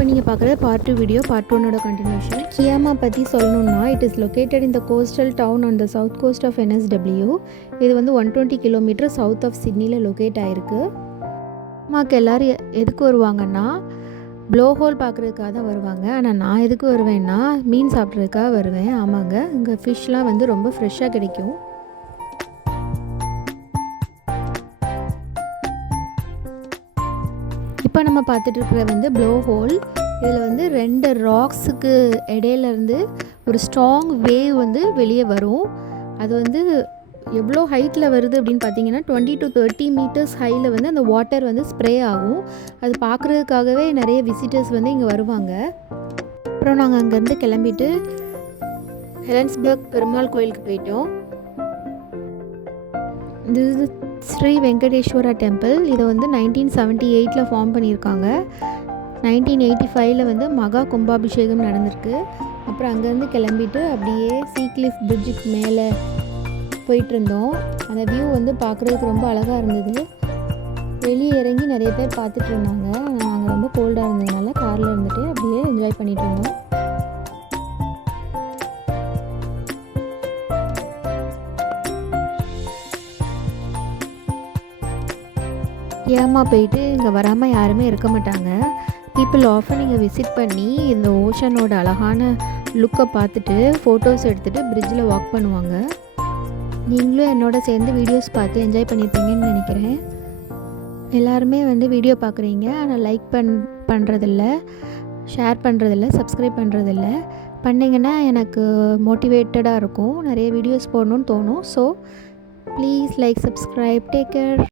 இப்போ நீங்கள் பார்க்குறது பார்ட் 2 வீடியோ. பார்ட் 1ஓட கண்டினியூஷன். கியாமா பற்றி சொல்லணும்னா, it is located in the coastal town on the south coast of NSW. இது வந்து 120 கிலோமீட்டர் சவுத் ஆஃப் சிட்னியில் லொக்கேட் ஆகிருக்கு. கியாமாக்கு எல்லோரும் எதுக்கு வருவாங்கன்னா, ப்ளோ ஹோல் பார்க்குறதுக்காக தான் வருவாங்க. ஆனால் நான் எதுக்கு வருவேன்னா, மீன் சாப்பிட்றதுக்காக வருவேன். ஆமாங்க, இங்கே ஃபிஷ்லாம் வந்து ரொம்ப ஃப்ரெஷ்ஷாக கிடைக்கும். இப்போ நம்ம பார்த்துட்டு இருக்கிறது வந்து ப்ளோ ஹோல். இதில் வந்து 2 ராக்ஸுக்கு இடையிலேருந்து ஒரு ஸ்ட்ராங் வேவ் வந்து வெளியே வரும். அது வந்து எவ்வளோ ஹைட்டில் வருது அப்படின்னு பார்த்தீங்கன்னா 20 to 30 மீட்டர்ஸ் ஹையில் வந்து அந்த வாட்டர் வந்து ஸ்ப்ரே ஆகும். அது பார்க்குறதுக்காகவே நிறைய விசிட்டர்ஸ் வந்து இங்கே வருவாங்க. அப்புறம் நாங்கள் அங்கேருந்து கிளம்பிட்டு ஹெலன்ஸ்பர்க் பெருமாள் கோயிலுக்கு போயிட்டோம். இது ஸ்ரீ வெங்கடேஸ்வரா டெம்பிள். இதை வந்து 1978 ஃபார்ம் பண்ணியிருக்காங்க. 1985 வந்து மகா கும்பாபிஷேகம் நடந்திருக்கு. அப்புறம் அங்கேருந்து கிளம்பிட்டு அப்படியே சீக்லிஃப் பிரிட்ஜுக்கு மேலே போயிட்டுருந்தோம். அந்த வியூ வந்து பார்க்குறதுக்கு ரொம்ப அழகாக இருந்தது. வெளியே இறங்கி நிறைய பேர் பார்த்துட்டு இருந்தாங்க. நாங்கள் ரொம்ப கோல்டாக இருந்ததுனால காரில் இருந்துட்டு அப்படியே என்ஜாய் பண்ணிகிட்டு இருந்தோம். கியாமா போயிட்டு இங்கே வராமல் யாருமே இருக்க மாட்டாங்க. பீப்புள் ஆஃபன் இங்கே விசிட் பண்ணி இந்த ஓஷனோட அழகான லுக்கை பார்த்துட்டு ஃபோட்டோஸ் எடுத்துகிட்டு பிரிட்ஜில் வாக் பண்ணுவாங்க. நீங்களும் என்னோட சேர்ந்து வீடியோஸ் பார்த்து என்ஜாய் பண்ணியிருப்பீங்கன்னு நினைக்கிறேன். எல்லாருமே வந்து வீடியோ பார்க்குறீங்க, ஆனால் லைக் பண்ணுறதில்ல, ஷேர் பண்ணுறதில்ல, சப்ஸ்கிரைப் பண்ணுறதில்ல. பண்ணிங்கன்னா எனக்கு மோட்டிவேட்டடாக இருக்கும், நிறைய வீடியோஸ் போடணுன்னு தோணும். So please like, subscribe. Take care.